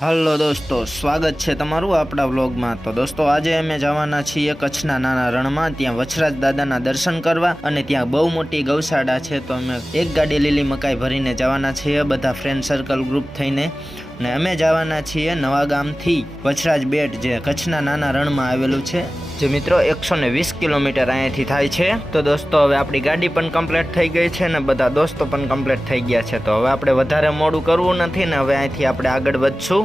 Hello દોસ્તો, સ્વાગત છે તમારું આપણા વ્લોગમાં। તો દોસ્તો આજે અમે જવાના છીએ કચ્છના નાના રણમાં। ત્યાં વછરાજ દાદાના દર્શન કરવા અને ત્યાં બહુ મોટી ગૌશાળા છે। તો અમે એક ગાડી લીલી મકાઈ ભરીને જવાના છીએ બધા ફ્રેન્ડ સર્કલ ગ્રુપ થઈને। ને અમે જવાના છીએ નવાગામથી વછરાજ બેટ, જે કચ્છના નાના રણમાં આવેલું છે, જે મિત્રો 120 કિલોમીટર અહીંયાથી થાય છે। તો દોસ્તો હવે આપણી ગાડી પણ કમ્પ્લીટ થઈ ગઈ છે ને બધા દોસ્તો પણ કમ્પ્લીટ થઈ ગયા છે। તો હવે આપણે વધારે મોડું કરવું નથી ને હવે અહીંથી આપણે આગળ વધશું।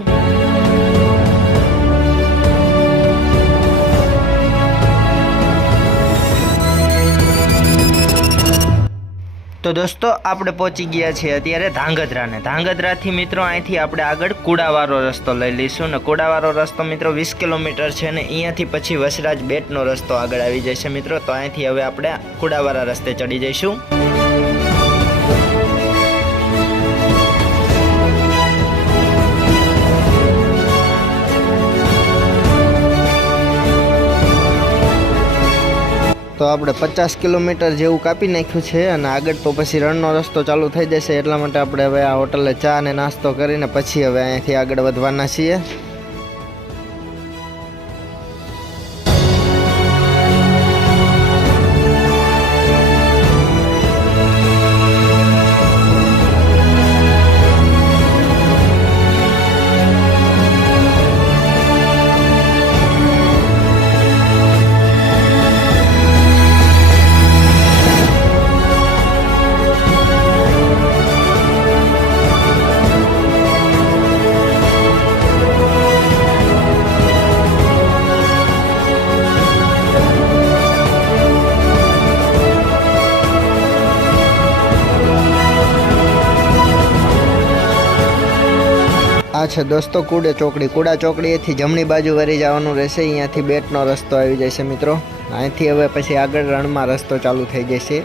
તો દોસ્તો આપણે પહોંચી ગયા છીએ અત્યારે ધાંગધ્રાને। ધાંગધ્રાથી મિત્રો અહીંથી આપણે આગળ કુડાવાળો રસ્તો લઈ લઈશું ને કુડાવાળો રસ્તો મિત્રો 20 કિલોમીટર છે ને અહીંયાથી પછી વછરાજ બેટનો રસ્તો આગળ આવી જશે મિત્રો। તો અહીંથી હવે આપણે કુડાવાળા રસ્તે ચડી જઈશું। તો આપણે 50 કિલોમીટર જેવું કાપી નાખ્યું છે અને આગળ તો પછી રણનો રસ્તો ચાલુ થઈ જશે। એટલા માટે આપણે હવે આ હોટલે ચા અને નાસ્તો કરીને પછી હવે અહીંયાથી આગળ વધવાના છીએ। આ છે દોસ્તો કુડા ચોકડી। કુડા ચોકડીએથી જમણી બાજુ વળી જવાનું રહેશે। અહીંયાથી બેટનો રસ્તો આવી જશે મિત્રો। અહીંથી હવે પછી આગળ રણમાં રસ્તો ચાલુ થઈ જશે।